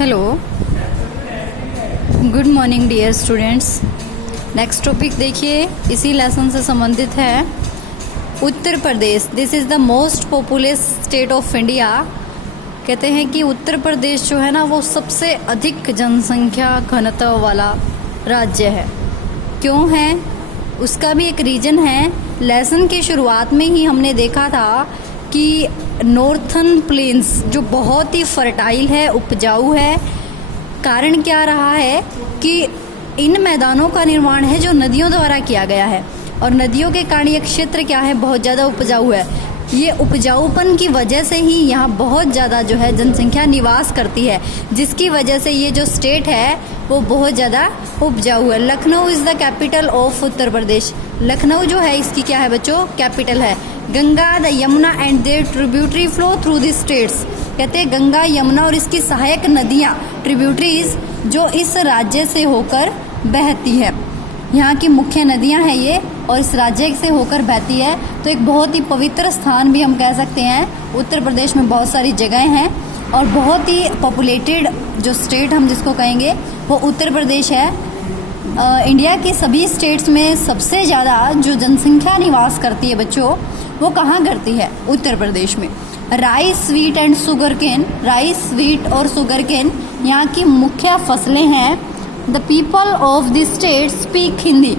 Hello, good morning dear students. Next topic देखिए, इसी lesson से संबंधित है। Uttar Pradesh, this is the most populous state of India. कहते हैं कि उत्तर प्रदेश जो है ना वो सबसे अधिक जनसंख्या घनत्व वाला राज्य है। क्यों है, उसका भी एक रीज़न है। लेसन की शुरुआत में ही हमने देखा था कि नॉर्थर्न प्लेन्स जो बहुत ही फर्टाइल है, उपजाऊ है। कारण क्या रहा है कि इन मैदानों का निर्माण है जो नदियों द्वारा किया गया है, और नदियों के कारण ये क्षेत्र क्या है, बहुत ज़्यादा उपजाऊ है। ये उपजाऊपन की वजह से ही यहाँ बहुत ज़्यादा जो है जनसंख्या निवास करती है, जिसकी वजह से ये जो स्टेट है वो बहुत ज़्यादा उपजाऊ है। Lucknow is the capital of Uttar Pradesh. Lucknow जो है इसकी क्या है बच्चों, कैपिटल है। Ganga, the Yamuna and their tributary flow through the states. कहते हैं गंगा, यमुना और इसकी सहायक नदियाँ, ट्रिब्यूटरीज, जो इस राज्य से होकर बहती है। यहाँ की मुख्य नदियाँ हैं ये, और इस राज्य से होकर बहती है। तो एक बहुत ही पवित्र स्थान भी हम कह सकते हैं। उत्तर प्रदेश में बहुत सारी जगहें हैं, और बहुत ही पॉपुलेटेड जो स्टेट हम जिसको कहेंगे वो उत्तर प्रदेश है। इंडिया के सभी स्टेट्स में सबसे ज़्यादा जो जनसंख्या निवास करती है बच्चों, वो कहाँ करती है, उत्तर प्रदेश में। Rice, sweet and sugar cane, rice, sweet और शुगर केन यहाँ की मुख्य फसलें हैं। The people of the state speak Hindi.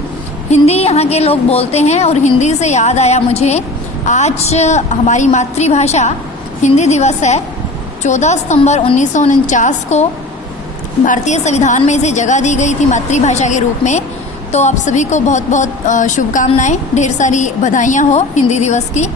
Hindi यहाँ के लोग बोलते हैं। और हिंदी से याद आया मुझे, आज हमारी मातृभाषा हिंदी दिवस है। 14 सितंबर 1949 को भारतीय संविधान में इसे जगह दी गई थी मातृभाषा के रूप में। तो आप सभी को बहुत बहुत शुभकामनाएं, ढेर सारी बधाइयाँ हो हिंदी दिवस की।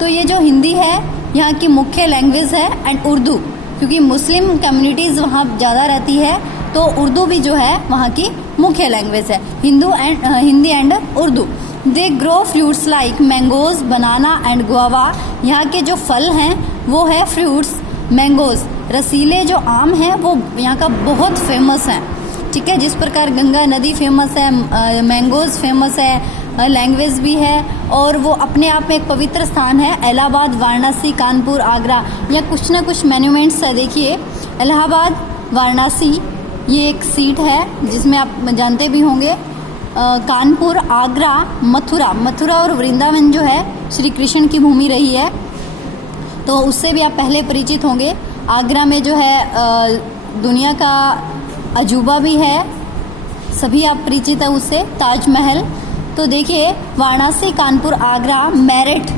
तो ये जो हिंदी है यहाँ की मुख्य लैंग्वेज है, एंड उर्दू, क्योंकि मुस्लिम कम्युनिटीज़ वहाँ ज़्यादा रहती है, तो उर्दू भी जो है वहाँ की मुख्य लैंग्वेज है। Hindi and Urdu. They grow fruits like mangoes, banana and guava. यहाँ के जो फल हैं वो है फ्रूट्स, मैंगोज, रसीले जो आम हैं वो यहाँ का बहुत फेमस है। ठीक है, जिस प्रकार गंगा नदी फेमस है, मैंगोज फेमस है, लैंग्वेज भी है, और वो अपने आप में एक पवित्र स्थान है। इलाहाबाद, वाराणसी, कानपुर, आगरा, या कुछ ना कुछ मोन्यूमेंट्स है। देखिए, इलाहाबाद, वाराणसी ये एक सीट है जिसमें आप जानते भी होंगे। कानपुर, आगरा, मथुरा और वृंदावन जो है श्री कृष्ण की भूमि रही है, तो उससे भी आप पहले परिचित होंगे। आगरा में जो है दुनिया का अजूबा भी है, सभी आप परिचित है उससे, ताजमहल। तो देखिए, Varanasi, Kanpur, Agra, Meerut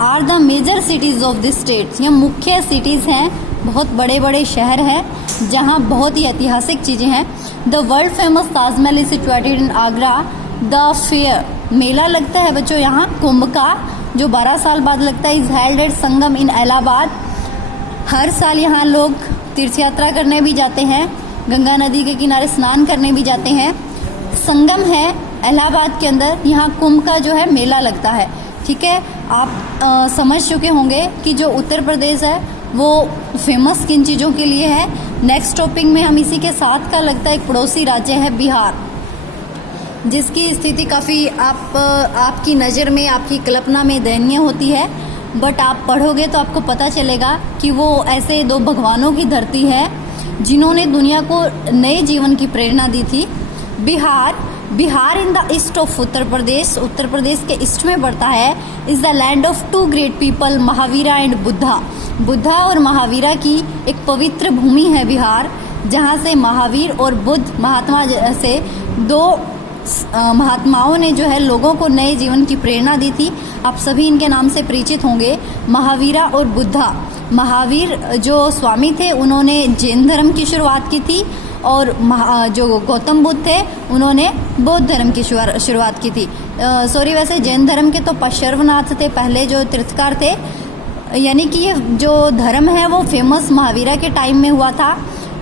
are the major cities of this state. ये मुख्य सिटीज़ हैं, बहुत बड़े बड़े शहर हैं जहाँ बहुत ही ऐतिहासिक चीज़ें हैं। The world famous Taj Mahal is situated in Agra. The fair, मेला लगता है बच्चों यहाँ कुंभ का, जो 12 साल बाद लगता है। इज हेल्ड एट संगम इन इलाहाबाद। हर साल यहाँ लोग तीर्थ यात्रा करने भी जाते हैं, गंगा नदी के किनारे स्नान करने भी जाते हैं। संगम है इलाहाबाद के अंदर, यहाँ कुंभ का जो है मेला लगता है। ठीक है, आप समझ चुके होंगे कि जो उत्तर प्रदेश है वो फेमस किन चीज़ों के लिए है। नेक्स्ट टॉपिक में हम इसी के साथ का लगता है एक पड़ोसी राज्य है बिहार, जिसकी स्थिति काफ़ी आपकी नज़र में, आपकी कल्पना में दयनीय होती है, बट आप पढ़ोगे तो आपको पता चलेगा कि वो ऐसे दो भगवानों की धरती है जिन्होंने दुनिया को नए जीवन की प्रेरणा दी थी। Bihar in the east of Uttar Pradesh, Uttar Pradesh के ईस्ट में पड़ता है। Is the land of two great people, Mahavira and Buddha और महावीरा की एक पवित्र भूमि है बिहार, जहाँ से महावीर और बुद्ध महात्मा से दो महात्माओं ने जो है लोगों को नए जीवन की प्रेरणा दी थी। आप सभी इनके नाम से परिचित होंगे, महावीरा और बुद्धा। महावीर जो स्वामी थे उन्होंने जैन धर्म की शुरुआत की थी, और जो गौतम बुद्ध थे उन्होंने बौद्ध धर्म की शुरुआत की थी। वैसे जैन धर्म के तो पार्श्वनाथ थे पहले जो तीर्थकार थे, यानी कि ये जो धर्म है वो फेमस महावीरा के टाइम में हुआ था।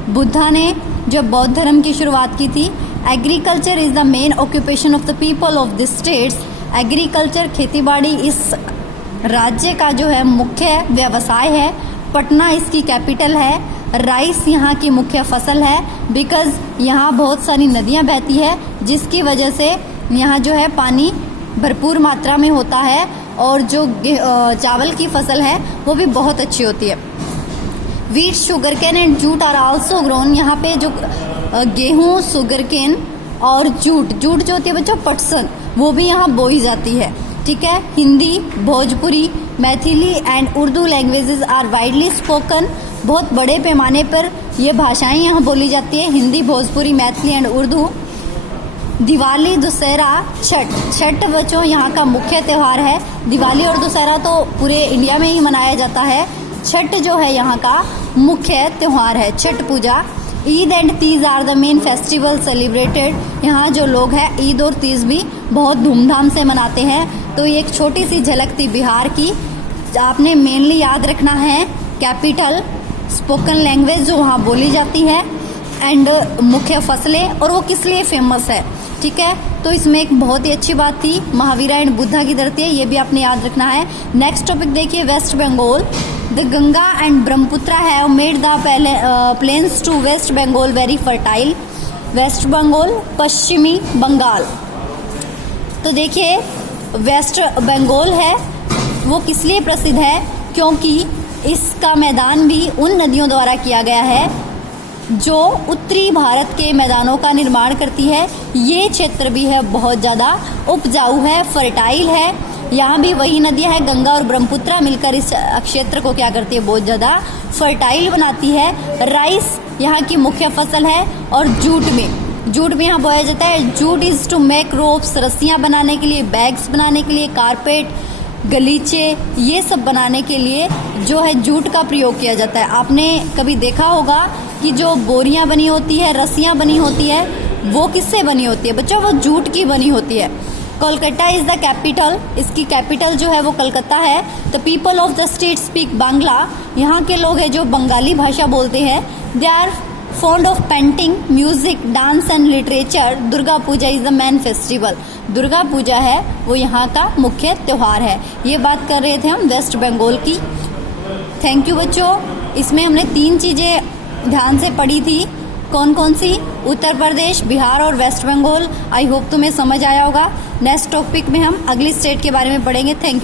बुद्धा ने जो बौद्ध धर्म की शुरुआत की थी। Agriculture is the main occupation of the people of the states. Agriculture, खेतीबाड़ी इस राज्य का जो है मुख्य व्यवसाय है। पटना इसकी कैपिटल है। राइस यहाँ की मुख्य फसल है, बिकॉज़ यहाँ बहुत सारी नदियाँ बहती है, जिसकी वजह से यहाँ जो है पानी भरपूर मात्रा में होता है, और जो चावल की फसल है वो भी बहुत अच्छी होती है। Wheat, sugar cane and jute are also grown. यहाँ पे जो गेहूँ, शुगर केन और जूट जो होती है बच्चों पटसन, वो भी यहाँ बोई जाती है। ठीक है। Hindi, Bhojpuri, Maithili and Urdu languages are widely spoken. बहुत बड़े पैमाने पर ये भाषाएं यहाँ बोली जाती है, हिंदी, भोजपुरी, मैथिली एंड उर्दू। दिवाली, दशहरा, छठ बच्चों यहाँ का मुख्य त्यौहार है। दिवाली और दशहरा तो पूरे इंडिया में ही मनाया जाता है। छठ जो है यहाँ का मुख्य त्यौहार है, Chhath Puja. Eid and Teej are the main festival celebrated. यहाँ जो लोग हैं ईद और तीज भी बहुत धूमधाम से मनाते हैं। तो ये एक छोटी सी झलक थी बिहार की। आपने मेनली याद रखना है कैपिटल, स्पोकन लैंग्वेज जो वहाँ बोली जाती है, एंड मुख्य फसलें और वो किस लिए फेमस है। ठीक है। तो इसमें एक बहुत ही अच्छी बात थी, महावीरा एंड बुद्धा की धरती है, ये भी आपने याद रखना है। नेक्स्ट टॉपिक देखिए, West Bengal. The Ganga and Brahmaputra have made the plains to West Bengal very fertile. West Bengal, पश्चिमी बंगाल। तो देखिए वेस्ट बंगाल है वो किस लिए प्रसिद्ध है, क्योंकि इसका मैदान भी उन नदियों द्वारा किया गया है जो उत्तरी भारत के मैदानों का निर्माण करती है। ये क्षेत्र भी है बहुत ज़्यादा उपजाऊ है, फर्टाइल है। यहाँ भी वही नदियाँ हैं, गंगा और ब्रह्मपुत्र मिलकर इस क्षेत्र को क्या करती है, बहुत ज़्यादा फर्टाइल बनाती है। राइस यहाँ की मुख्य फसल है, और जूट भी यहाँ बोया जाता है। Jute is to make ropes, रस्सियाँ बनाने के लिए, बैग्स बनाने के लिए, कारपेट, गलीचे, ये सब बनाने के लिए जो है जूट का प्रयोग किया जाता है। आपने कभी देखा होगा कि जो बोरियां बनी होती है, रस्सियां बनी होती है, वो किससे बनी होती है बच्चों, वो जूट की बनी होती है। कोलकाता इज द कैपिटल, इसकी कैपिटल जो है वो कलकत्ता है। The people of the state speak Bangla, यहाँ के लोग हैं जो बंगाली भाषा बोलते हैं। They are fond of painting, music, dance and literature. Durga Puja is the main festival, Durga Puja है वो यहाँ का मुख्य त्यौहार है। ये बात कर रहे थे हम वेस्ट बंगाल की। थैंक यू बच्चों। इसमें हमने 3 चीज़ें ध्यान से पढ़ी थी, कौन कौन सी, उत्तर प्रदेश, बिहार और वेस्ट बंगाल। आई होप तुम्हें समझ आया होगा। नेक्स्ट टॉपिक में हम अगली स्टेट के बारे में पढ़ेंगे। Thank you.